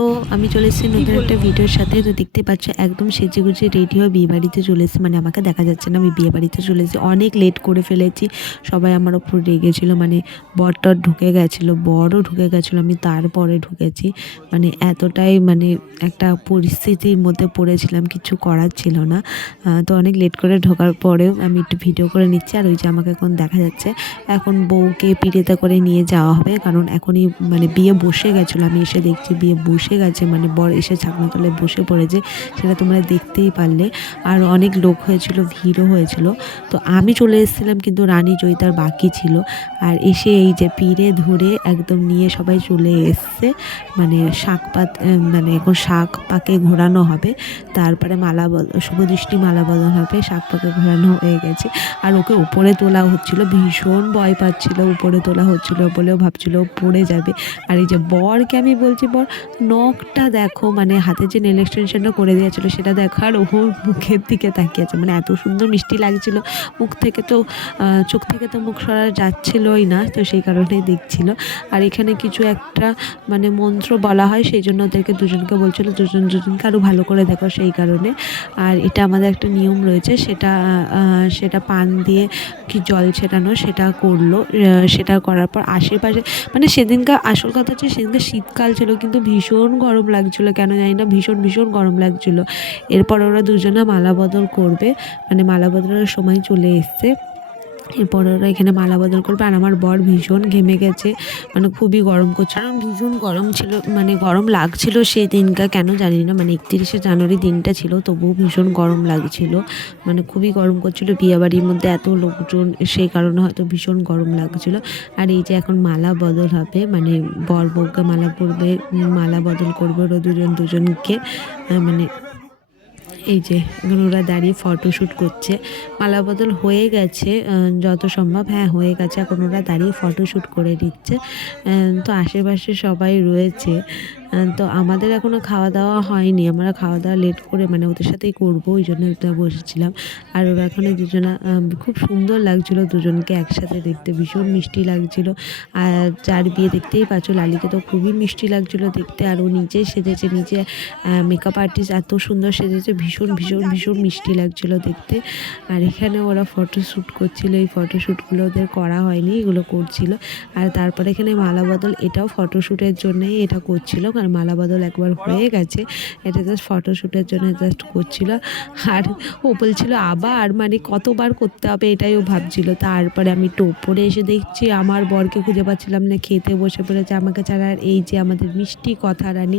তো আমি চলে এসেছি নতুন একটা ভিডিওর সাথে। তো দেখতে পাচ্ছ একদম সেজেগুজে রেডি হয়ে বিয়েবাড়িতে চলে এসেছি। মানে আমাকে দেখা যাচ্ছে না, আমি বিয়েবাড়িতে চলে এসেছি। অনেক লেট করে ফেলেছি। সবাই আমার ওপর রেগেছিল। মানে বর-টর ঢুকে গেছিলো, বরও ঢুকে গেছিলো, আমি তারপরে ঢুকেছি। মানে এতটাই মানে একটা পরিস্থিতির মধ্যে পড়েছিলাম, কিছু করার ছিল না। তো অনেক লেট করে ঢোকার পরেও আমি একটু ভিডিও করে নিচ্ছি। আর ওই যে আমাকে এখন দেখা যাচ্ছে, এখন বউকে পিঁড়িতে করে নিয়ে যাওয়া হবে। কারণ এখনই মানে বিয়ে বসে গেছিলো, আমি এসে দেখছি বিয়ে বসে গেছে। মানে বর এসে ছাগনাতলায় বসে পড়েছে, সেটা তোমরা দেখতেই পারলে। আর অনেক লোক হয়েছিল, ভিড়ও হয়েছিল। তো আমি চলে এসেছিলাম, কিন্তু রানী জয়িতার বাকি ছিল। আর এসে এই যে পিঁড়ে ধরে একদম নিয়ে সবাই চলে এসছে। মানে শাঁখ পাত, মানে এখন শাঁখ পাকে ঘোরানো হবে, তারপরে মালা শুভদৃষ্টি মালা বদল হবে। শাঁখ পাকে ঘোরানো হয়ে গেছে। আর ওকে উপরে তোলা হচ্ছিল, ভীষণ ভয় পাচ্ছিল। উপরে তোলা হচ্ছিল বলেও ভাবছিল পড়ে যাবে। আর এই যে বরকে আমি বলছি, বর নখটা দেখো, মানে হাতে যে নেল এক্সটেনশনটা করে দিয়েছিলো সেটা দেখো। আর ওর মুখের দিকে তাকিয়ে আছে, মানে এত সুন্দর মিষ্টি লাগছিল। মুখ থেকে তো চোখ থেকে তো মুখ সরা যাচ্ছিলই না, তো সেই কারণেই দেখছিল। আর এখানে কিছু একটা মানে মন্ত্র বলা হয়, সেই জন্য ওদেরকে দুজনকে বলছিল দুজনকে আরও ভালো করে দেখো, সেই কারণে। আর এটা আমাদের একটা নিয়ম রয়েছে, সেটা পান দিয়ে কি জল ছেটানো, সেটা করলো। সেটা করার পর আশেপাশে মানে সেদিনকার আসল কথা হচ্ছে, সেদিনকে শীতকাল ছিল, কিন্তু ভীষণ গরম লাগছিলো, কেন জানি না, ভীষণ গরম লাগছিলো। এরপর ওরা দুজনে মালা বদল করবে, মানে মালা বদলের সময় চলে এসছে। এরপর ওরা এখানে মালা বদল করবে। আর আমার বর ভীষণ ঘেমে গেছে, মানে খুবই গরম করছে। কারণ ভীষণ গরম ছিল, মানে গরম লাগছিল সেই দিনটা, কেন জানি না। মানে 31শে জানুয়ারি দিনটা ছিল, তবুও ভীষণ গরম লাগছিল, মানে খুবই গরম করছিল। বিয়েবাড়ির মধ্যে এত লোকজন, সেই কারণে হয়তো ভীষণ গরম লাগছিল। আর এই যে এখন মালা বদল হবে, মানে বর বউকে মালা পরবে, মালা বদল করবে ওরা দুজনকে। মানে এই যে এখন ওরা দাঁড়িয়ে ফটোশ্যুট করছে। মালা বদল হয়ে গেছে যত সম্ভব, হ্যাঁ হয়ে গেছে। এখন ওরা দাঁড়িয়ে ফটোশ্যুট করে দিচ্ছে। তো আশেপাশে সবাই রয়েছে। তো আমাদের এখনও খাওয়া দাওয়া হয়নি, আমরা খাওয়া দাওয়া লেট করে, মানে ওদের সাথেই করবো, ওই জন্য বসেছিলাম। আর ওরা এখানে দুজনা খুব সুন্দর লাগছিলো, দুজনকে একসাথে দেখতে ভীষণ মিষ্টি লাগছিলো। আর যার বিয়ে দেখতেই পাচ্ছ, লালিকে তো খুবই মিষ্টি লাগছিলো দেখতে। আর ও নিজেই সেজেছে, নিজে মেকআপ আর্টিস্ট, এত সুন্দর সেজেছে, ভীষণ মিষ্টি লাগছিলো দেখতে। আর এখানে ওরা ফটোশ্যুট করছিল, এই ফটোশ্যুটগুলো ওদের করা হয়নি, এগুলো করছিল। আর তারপরে এখানে মালা বদল, এটাও ফটোশ্যুটের জন্যই এটা করছিল, কারণ মালা বদল একবার হয়ে গেছে, এটা জাস্ট ফটোশ্যুটের জন্য জাস্ট করছিল। আর ও বলছিল আবার, মানে কতবার করতে হবে এটাই ও ভাবছিল। তারপরে আমি একটু ওপরে এসে দেখছি আমার বরকে খুঁজে পাচ্ছিলাম না, খেতে বসে পড়েছে আমাকে ছাড়া। আর এই যে আমাদের মিষ্টি কথা রানী,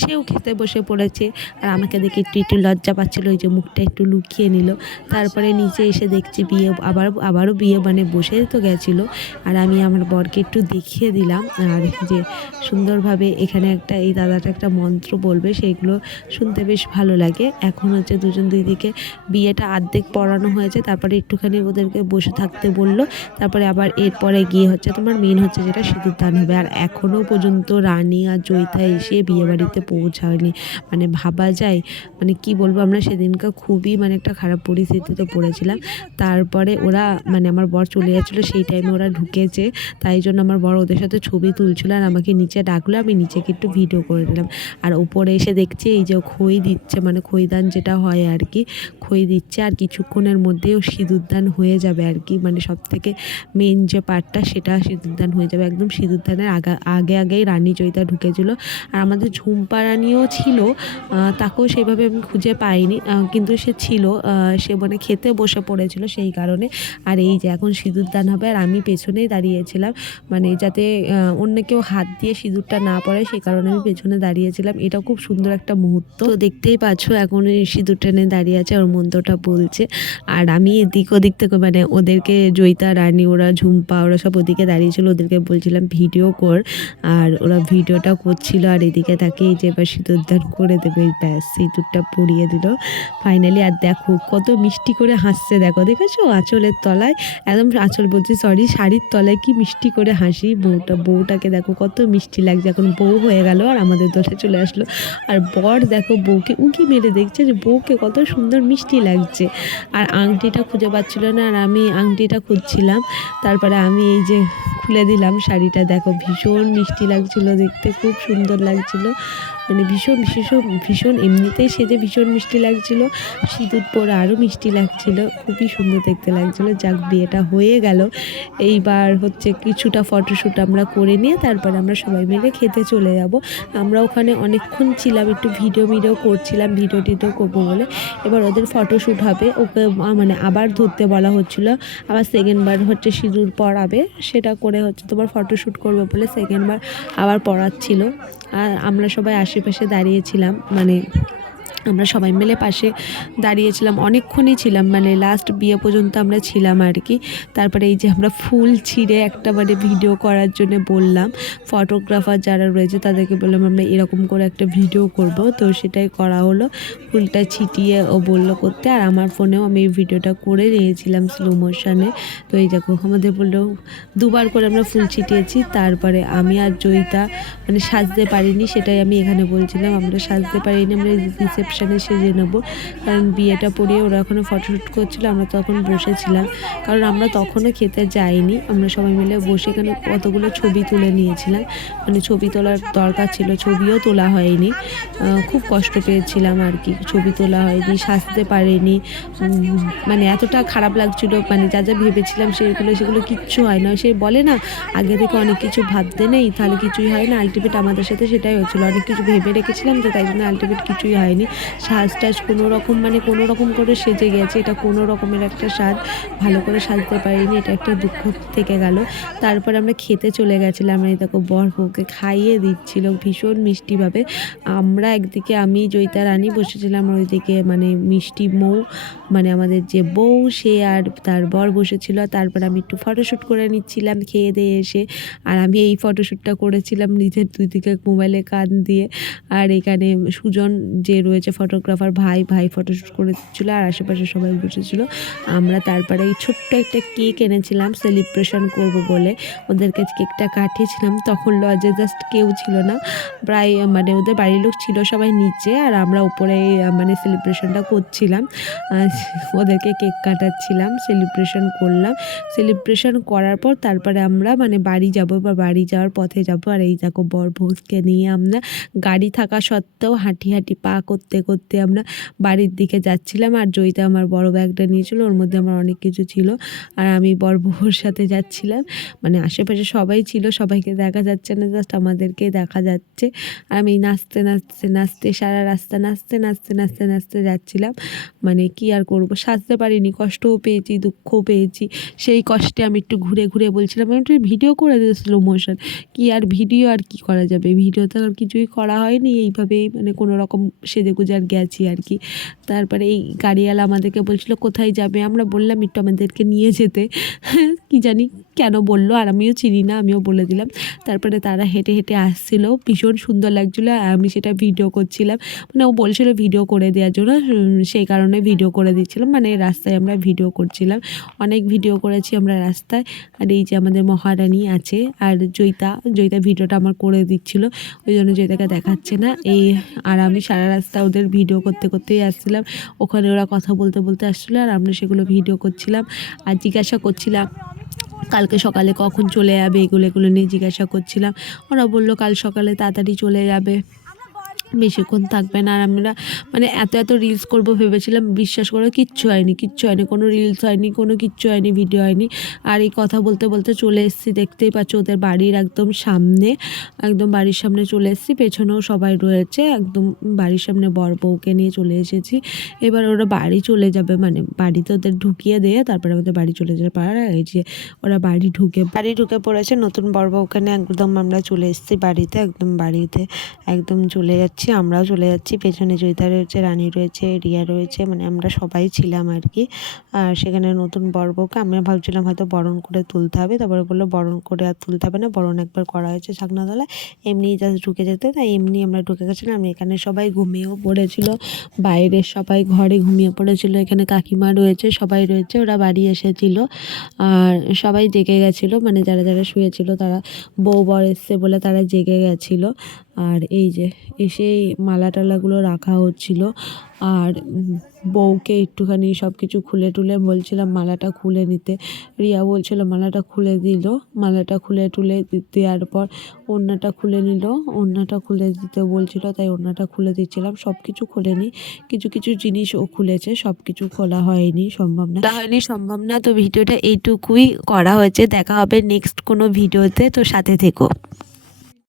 সেও খেতে বসে পড়েছে। আর আমাকে দেখে একটু লজ্জা পাচ্ছিলো, ওই যে মুখটা একটু লুকিয়ে নিল। তারপরে নিচে এসে দেখছি বিয়ে আবারও বিয়ে, মানে বসে তো গেছিলো। আর আমি আমার বরকে একটু দেখিয়ে দিলাম। আর যে সুন্দরভাবে এখানে একটা, এই দাদাটা একটা মন্ত্র বলবে, সেইগুলো শুনতে বেশ ভালো লাগে। এখন হচ্ছে দুই দিকে বিয়েটা অর্ধেক পড়ানো হয়েছে, তারপরে একটুখানি ওদেরকে বসে থাকতে বললো। তারপরে আবার এরপরে গিয়ে হচ্ছে তোমার মেন হচ্ছে যেটা সিঁদুরদান হবে। আর এখনও পর্যন্ত রানী আর জয়িতা এসে বিয়েবাড়িতে পৌঁছায়নি, মানে ভাবা যায়। মানে কি বলবো, আমরা সেদিনকার খুবই মানে একটা খারাপ পরিস্থিতিতে পড়েছিলাম। তারপরে ওরা, মানে আমার বর চলে যাচ্ছিলো, সেই টাইমে ওরা ঢুকেছে, তাই জন্য আমার বর ওদের সাথে ছবি তুলছিল। আর আমাকে নিচে ডাকলো, আমি নিচেকে একটু ভিডিও করে দিলাম। আর উপরে এসে দেখছি এই যে খই দিচ্ছে, মানে খইদান যেটা হয় আর কি, খই দিচ্ছে। আর কিছুক্ষণের মধ্যেও সিঁদুরদান হয়ে যাবে আর কি, মানে সব থেকে মেন যে পার্টটা, সেটা সিঁদুরদান হয়ে যাবে। একদম সিঁদুরদানের আগেই রানী জয়িতা ঢুকেছিল। আর আমাদের ঝুম্পা রানীও ছিল, তাকেও সেভাবে আমি খুঁজে পাইনি, কিন্তু সে ছিল, সে মানে খেতে বসে পড়েছিল সেই কারণে। আর এই যে এখন সিঁদুরদান হবে, আর আমি পেছনেই দাঁড়িয়েছিলাম, মানে যাতে অন্য কেউ হাত দিয়ে সিঁদুরটা না পড়ে, সেই কারণে আমি পেছনে দাঁড়িয়েছিলাম। এটা খুব সুন্দর একটা মুহূর্ত। তো দেখতেই পাচ্ছ এখন সিঁদুর টেনে দাঁড়িয়ে আছে, ওর মন্ত্রটা বলছে। আর আমি এদিক ওদিক থেকে, মানে ওদেরকে জয়িতা রানী, ওরা ঝুম্পা, ওরা সব ওদিকে দাঁড়িয়েছিল, ওদেরকে বলছিলাম ভিডিও কর। আর ওরা ভিডিওটা করছিল। আর এদিকে তাকে এই যে এবার সিঁদুরদান করে দেবে, ব্যাস সিঁদুরটা পরিয়ে দিল ফাইনালি। আর দেখো কত মিষ্টি করে হাসছে, দেখেছো আঁচলের তলায়, একদম আঁচল বলছি সরি, শাড়ির তলায় কি মিষ্টি করে হাসি। বউটাকে দেখো কত মিষ্টি লাগছে, এখন বউ হয়ে গেল আর আমাদের দলে চলে আসলো। আর বর দেখো বউকে উঁকি মেরে দেখছে যে বউকে কত সুন্দর মিষ্টি লাগছে। আর আংটিটা খুঁজে পাচ্ছিল না, আর আমি আংটিটা খুঁজছিলাম। তারপরে আমি এই যে খুলে দিলাম শাড়িটা, দেখো ভীষণ মিষ্টি লাগছিল দেখতে, খুব সুন্দর লাগছিল। মানে ভীষণ ভীষণ ভীষণ এমনিতেই সেজে ভীষণ মিষ্টি লাগছিল, সিঁদুর পরে আরও মিষ্টি লাগছিল, খুবই সুন্দর দেখতে লাগছিলো। যাক, বিয়েটা হয়ে গেল। এইবার হচ্ছে কিছুটা ফটোশ্যুট আমরা করে নিয়ে তারপরে আমরা সবাই মিলে খেতে চলে যাব। আমরা ওখানে অনেকক্ষণ ছিলাম, একটু ভিডিও করছিলাম, ভিডিও টিডিও করবো বলে। এবার ওদের ফটোশ্যুট হবে, ওকে মানে আবার ধরতে বলা হচ্ছিলো, আবার সেকেন্ডবার হচ্ছে সিঁদুর পরাবে, সেটা করে হচ্ছে তোমার ফটোশ্যুট করবে বলে সেকেন্ডবার আবার পরাচ্ছিল। আর আমরা সবাই আশেপাশে দাঁড়িয়েছিলাম, মানে আমরা সবাই মিলে পাশে দাঁড়িয়েছিলাম, অনেকক্ষণই ছিলাম, মানে লাস্ট বিয়ে পর্যন্ত আমরা ছিলাম আর কি। তারপরে এই যে আমরা ফুল ছিঁড়ে একটা মানে ভিডিও করার জন্য বললাম, ফটোগ্রাফার যারা রয়েছে তাদেরকে বললাম আমরা এরকম করে একটা ভিডিও করব, তো সেটাই করা হলো। ফুলটা ছিটিয়ে ও বললো করতে, আর আমার ফোনেও আমি এই ভিডিওটা করে নিয়েছিলাম স্লো মোশনে। তো এই দেখো আমাদের বললো দুবার করে আমরা ফুল ছিটিয়েছি। তারপরে আমি আর জয়িতা মানে সাজতে পারিনি, সেটাই আমি এখানে বলছিলাম, আমরা সাজতে পারিনি, আমরা রিসেপশানে সেজে নেবো, কারণ বিয়েটা পড়িয়ে ওরা ওখানে ফটোশ্যুট করছিল, আমরা তখন বসেছিলাম, কারণ আমরা তখনও খেতে যাইনি, আমরা সবাই মিলে বসে এখানে কতগুলো ছবি তুলে নিয়েছিলাম, মানে ছবি তোলার দরকার ছিল, ছবিও তোলা হয়নি, খুব কষ্ট পেয়েছিলাম আর কি, ছবি তোলা হয়নি, সাজতে পারিনি, মানে এতটা খারাপ লাগছিল, মানে যা যা ভেবেছিলাম সেগুলো কিচ্ছু হয় না। সে বলে না আগে থেকে অনেক কিছু ভাবতে নেই তাহলে কিছুই হয় না, আলটিমেট আমাদের সাথে সেটাই হচ্ছিলো, অনেক কিছু ভেবে রেখেছিলাম তো তাই জন্য আলটিমেট কিছুই হয়নি। সাজ টাজ কোনো রকম করে সেজে গেছে, এটা কোনো রকমের একটা সাজ, ভালো করে সাজতে পারিনি, এটা একটা দুঃখ থেকে গেল। তারপর আমরা খেতে চলে গেছিলাম, এই দেখো বর বউকে খাইয়ে দিচ্ছিল ভীষণ মিষ্টিভাবে। আমরা একদিকে, আমি জয়িতা রানী বসেছিলাম, আর ওইদিকে মানে মিষ্টি মৌ মানে আমাদের যে বউ সে আর তার বর বসেছিল। তারপর আমি একটু ফটোশ্যুট করে নিচ্ছিলাম খেয়ে দিয়ে এসে, আর আমি এই ফটোশ্যুটটা করেছিলাম নিজের দুই দিকে মোবাইলে কান দিয়ে। আর এখানে সুজন যে রয়েছে ফটোগ্রাফার ভাই ফটোশ্যুট করে দিচ্ছিলো, আর আশেপাশে সবাই বসেছিল। আমরা তারপরে এই ছোট্ট একটা কেক এনেছিলাম সেলিব্রেশন করব বলে, ওদেরকে কেকটা কাটিয়েছিলাম, তখন লজে জাস্ট কেউ ছিল না, প্রায় মানে ওদের বাড়ির লোক ছিল সবাই নিচে, আর আমরা উপরে মানে সেলিব্রেশনটা করছিলাম, ওদেরকে কেক কাটাচ্ছিলাম, সেলিব্রেশন করলাম। সেলিব্রেশন করার পর তারপরে আমরা মানে বাড়ি যাব, বা বাড়ি যাওয়ার পথে যাব। আর এই দেখো বর বউকে নিয়ে আমরা গাড়ি থাকা সত্ত্বেও হাঁটি পা করতে করতে আমরা বাড়ির দিকে যাচ্ছিলাম। আর জয়িতা আমার বড় ব্যাগটা নিয়েছিল, ওর মধ্যে আমার অনেক কিছু ছিল, আর আমি বর বউর সাথে যাচ্ছিলাম, মানে আশেপাশে সবাই ছিল, সবাইকে দেখা যাচ্ছে না, জাস্ট আমাদেরকে দেখা যাচ্ছে। আর আমি নাচতে সারা রাস্তা নাচতে যাচ্ছিলাম, মানে কি আর করব, সাজতে পারিনি, কষ্টও পেয়েছি, দুঃখও পেয়েছি। সেই কষ্টে আমি একটু ঘুরে বলছিলাম আমি একটু ভিডিও করে দিই স্লো মোশন, কি আর ভিডিও আর কি করা যাবে, ভিডিও তো আর কিছুই করা হয়নি, এইভাবেই মানে কোনো রকম সেজেগুজে আর গেছি আর কি। তারপরে এই গাড়িওয়ালা আমাদেরকে বলছিল কোথায় যাবে, আমরা বললাম একটু আমাদেরকে নিয়ে যেতে, কি জানি কেন বললো, আর আমিও চিনি না, আমিও বলে দিলাম। তারপরে তারা হেঁটে আসছিল, ভীষণ সুন্দর লাগছিলো, আর আমি সেটা ভিডিও করছিলাম, মানে ও বলছিল ভিডিও করে দেওয়ার জন্য, সেই কারণে ভিডিও করে দিচ্ছিলাম, মানে রাস্তায় আমরা ভিডিও করছিলাম, অনেক ভিডিও করেছি আমরা রাস্তায়। আর এই যে আমাদের মহারানী আছে, আর জয়িতা ভিডিওটা আমার করে দিচ্ছিল, ওই জন্য জয়িতাকে দেখাচ্ছে না। এই আর আমি সারা রাস্তা ওদের ভিডিও করতেই আসছিলাম, ওখানে ওরা কথা বলতে আসছিলো, আর আমরা সেগুলো ভিডিও করছিলাম, আর জিজ্ঞাসা করছিলাম কালকে সকালে কখন চলে যাবে, এগুলো নিয়ে জিজ্ঞাসা করছিলাম। ওরা বললো কাল সকালে তাড়াতাড়ি চলে যাবে, বেশিক্ষণ থাকবে না। আর আমরা মানে এত রিলস করব ভেবেছিলাম, বিশ্বাস করে কিচ্ছু হয়নি, কোনো রিলস হয়নি, কোনো কিচ্ছু হয়নি, ভিডিও হয়নি। আর এই কথা বলতে চলে এসেছি, দেখতেই পাচ্ছ ওদের বাড়ির একদম সামনে, একদম বাড়ির সামনে চলে এসেছি, পেছনেও সবাই রয়েছে, একদম বাড়ির সামনে বর বউকে নিয়ে চলে এসেছি। এবার ওরা বাড়ি চলে যাবে, মানে বাড়িতে ওদের ঢুকিয়ে দিয়ে তারপরে আমাদের বাড়ি চলে যাবে। আর এই যে ওরা বাড়ি ঢুকে পড়েছে, নতুন বর বউকে নিয়ে একদম আমরা চলে এসেছি বাড়িতে, একদম চলে যাচ্ছি, আমরাও চলে যাচ্ছি। পেছনে জয়িতা রয়েছে, রানী রয়েছে, রিয়া রয়েছে, মানে আমরা সবাই ছিলাম আর কি। আর সেখানে নতুন বর বউকে আমরা ভাবছিলাম হয়তো বরণ করে তুলতে হবে, তারপরে বললো বরণ করে আর তুলতে হবে না, বরণ একবার করা হয়েছে ছাগনাতলায়, এমনি জাস্ট ঢুকে যেতে, তাই এমনি আমরা ঢুকে গেছিলাম। এখানে সবাই ঘুমিয়েও পড়েছিল, বাইরে সবাই ঘরে ঘুমিয়ে পড়েছিল, এখানে কাকিমা রয়েছে, সবাই রয়েছে, ওরা বাড়ি এসেছিলো, আর সবাই জেগে গেছিলো, মানে যারা শুয়েছিল তারা, বউ বর এসছে বলে তারা জেগে গেছিলো। আর এই যে এসেই মালা টালাগুলো রাখা হচ্ছিল। আর বউকে একটুখানি সব কিছু খুলে টুলে বলছিলাম মালাটা খুলে নিতে। রিয়া বলছিল মালাটা খুলে দিল, মালাটা খুলে টুলে দেওয়ার পর ওড়নাটা খুলে নিল, ওড়নাটা খুলে দিতে বলছিল তাই ওড়নাটা খুলে দিচ্ছিলাম। সব কিছু খুলেনি, কিছু কিছু জিনিস ও খুলেছে, সব কিছু খোলা হয়নি, সম্ভব না। তো ভিডিওটা এইটুকুই করা হয়েছে। দেখা হবে নেক্সট কোনো ভিডিওতে, তো সাথে থেকো।